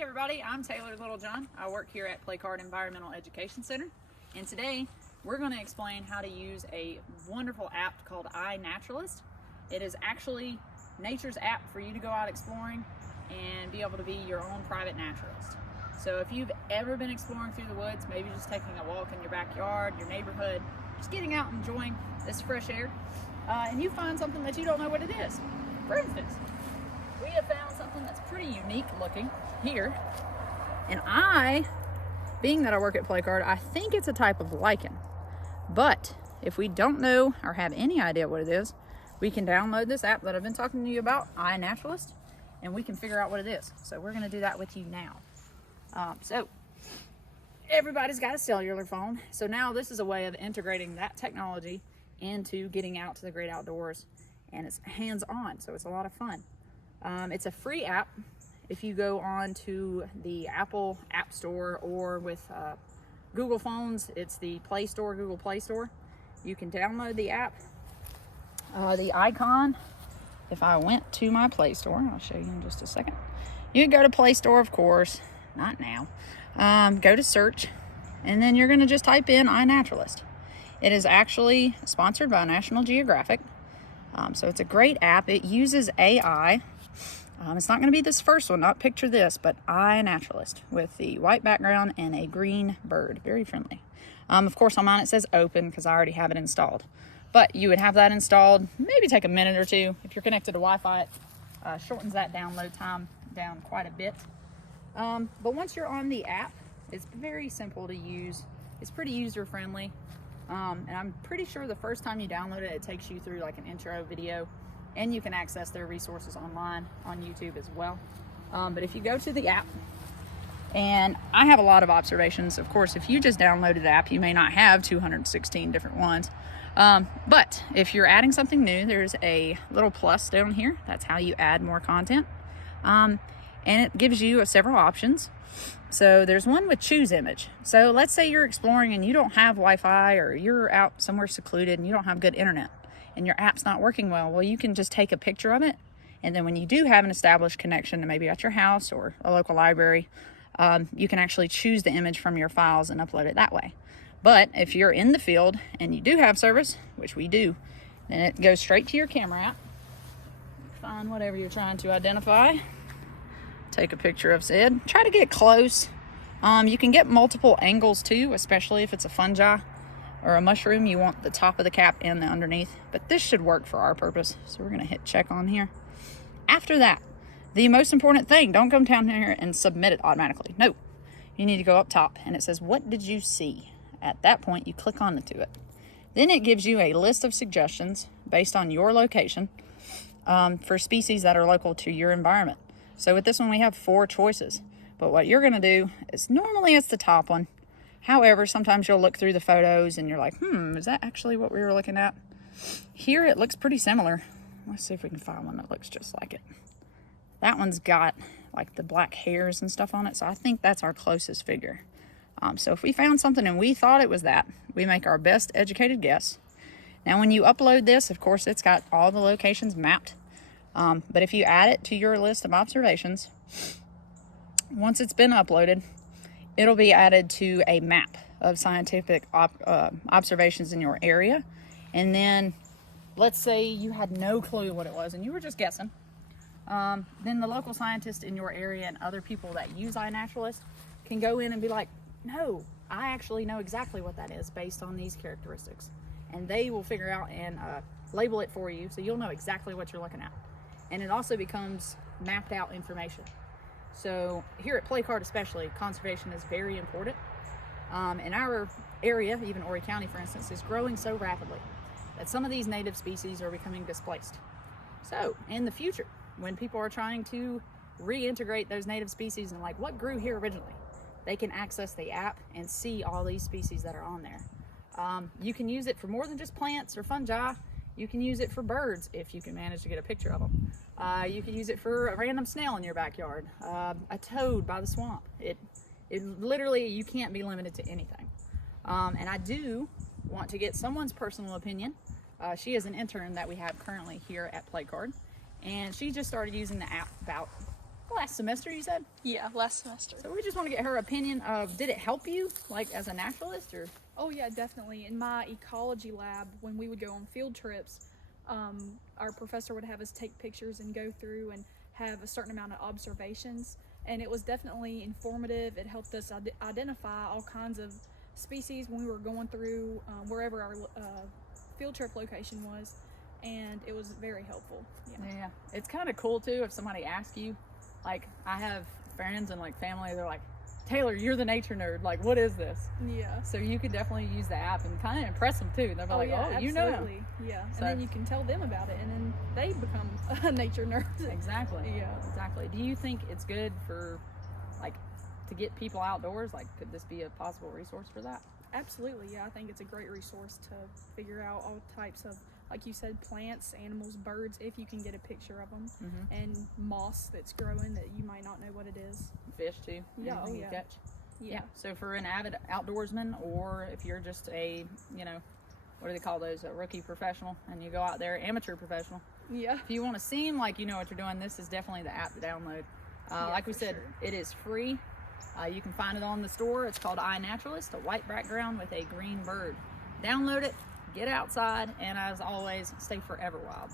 Hey everybody, I'm Taylor Littlejohn. I work here at Playcard Environmental Education Center, and today we're going to explain how to use a wonderful app called iNaturalist. It is actually nature's app for you to go out exploring and be able to be your own private naturalist. So if you've ever been exploring through the woods, maybe just taking a walk in your backyard, your neighborhood, just getting out and enjoying this fresh air, and you find something that you don't know what it is. For instance, we have found something that's pretty unique looking here, and being that I work at Playcard, I think it's a type of lichen. But if we don't know or have any idea what it is, we can download this app that I've been talking to you about, iNaturalist, and we can figure out what it is. So we're going to do that with you now. So everybody's got a cellular phone, so now this is a way of integrating that technology into getting out to the great outdoors, and it's hands-on, so it's a lot of fun. It's a free app. If you go on to the Apple App Store, or with Google phones, it's the Play Store, Google Play Store. You can download the app. The icon, if I went to my Play Store, I'll show you in just a second. You can go to Play Store, of course, not now. Go to search, and then you're going to just type in iNaturalist. It is actually sponsored by National Geographic. So it's a great app. It uses AI. It's not going to be this first one, not picture this, but iNaturalist with the white background and a green bird. Very friendly. Of course, on mine it says open because I already have it installed. But you would have that installed, maybe take a minute or two. If you're connected to Wi-Fi, it shortens that download time down quite a bit. But once you're on the app, it's very simple to use. It's pretty user-friendly. And I'm pretty sure the first time you download it, it takes you through like an intro video, and you can access their resources online on YouTube as well. But if you go to the app, and I have a lot of observations. Of course, if you just downloaded the app, you may not have 216 different ones. But if you're adding something new, there's a little plus down here. That's how you add more content. And it gives you several options. So there's one with choose image. So let's say you're exploring and you don't have Wi-Fi, or you're out somewhere secluded and you don't have good internet and your app's not working well. Well, you can just take a picture of it, and then when you do have an established connection to maybe at your house or a local library, you can actually choose the image from your files and upload it that way. But if you're in the field and you do have service, which we do, then it goes straight to your camera app. Find whatever you're trying to identify. Take a picture of said. Try to get close. You can get multiple angles too, especially if it's a fungi or a mushroom. You want the top of the cap and the underneath, but this should work for our purpose. So we're going to hit check on here. After that, the most important thing, don't come down here and submit it automatically. No, you need to go up top, and it says, what did you see? At that point, you click onto it. Then it gives you a list of suggestions based on your location for species that are local to your environment. So with this one, we have 4 choices. But what you're going to do is, normally it's the top one. However, sometimes you'll look through the photos and you're like, is that actually what we were looking at? Here it looks pretty similar. Let's see if we can find one that looks just like it. That one's got like the black hairs and stuff on it. So I think that's our closest figure. So if we found something and we thought it was that, we make our best educated guess. Now when you upload this, of course, it's got all the locations mapped. But if you add it to your list of observations, once it's been uploaded, it'll be added to a map of scientific observations in your area. And then let's say you had no clue what it was and you were just guessing. Then the local scientists in your area and other people that use iNaturalist can go in and be like, no, I actually know exactly what that is based on these characteristics. And they will figure out and label it for you, so you'll know exactly what you're looking at. And it also becomes mapped out information. So here at Playcard especially, conservation is very important. In our area, even Horry County for instance, is growing so rapidly that some of these native species are becoming displaced. So in the future, when people are trying to reintegrate those native species and like what grew here originally, they can access the app and see all these species that are on there. You can use it for more than just plants or fungi. You can use it for birds if you can manage to get a picture of them. You can use it for a random snail in your backyard, a toad by the swamp. It literally, you can't be limited to anything. And I do want to get someone's personal opinion. She is an intern that we have currently here at Playcard, and she just started using the app about last semester, you said? Yeah, last semester. So we just want to get her opinion of, did it help you, like as a naturalist, or? Oh yeah, definitely. In my ecology lab, when we would go on field trips, our professor would have us take pictures and go through and have a certain amount of observations, and it was definitely informative. It helped us identify all kinds of species when we were going through wherever our field trip location was, and it was very helpful. Yeah, it's kind of cool too if somebody asks you, like I have friends and like family, they're like, Taylor, you're the nature nerd, like what is this? Yeah. So you could definitely use the app and kind of impress them too. They'll be like, yeah, oh, absolutely. you know. Yeah, So, and then you can tell them about it, and then they become a nature nerd. Exactly. Yeah. Exactly. Do you think it's good for, like, to get people outdoors? Like, could this be a possible resource for that? Absolutely, yeah. I think it's a great resource to figure out all types of, like you said, plants, animals, birds, if you can get a picture of them, and moss that's growing that you might not know what it is. Fish too. Yeah, Anything you catch. Yeah. So for an avid outdoorsman, or if you're just a, you know, what do they call those? A rookie professional, and you go out there, amateur professional. Yeah. If you want to seem like you know what you're doing, this is definitely the app to download. Like we said, it is free. You can find it on the store. It's called iNaturalist, a white background with a green bird. Download it, get outside, and as always, stay forever wild.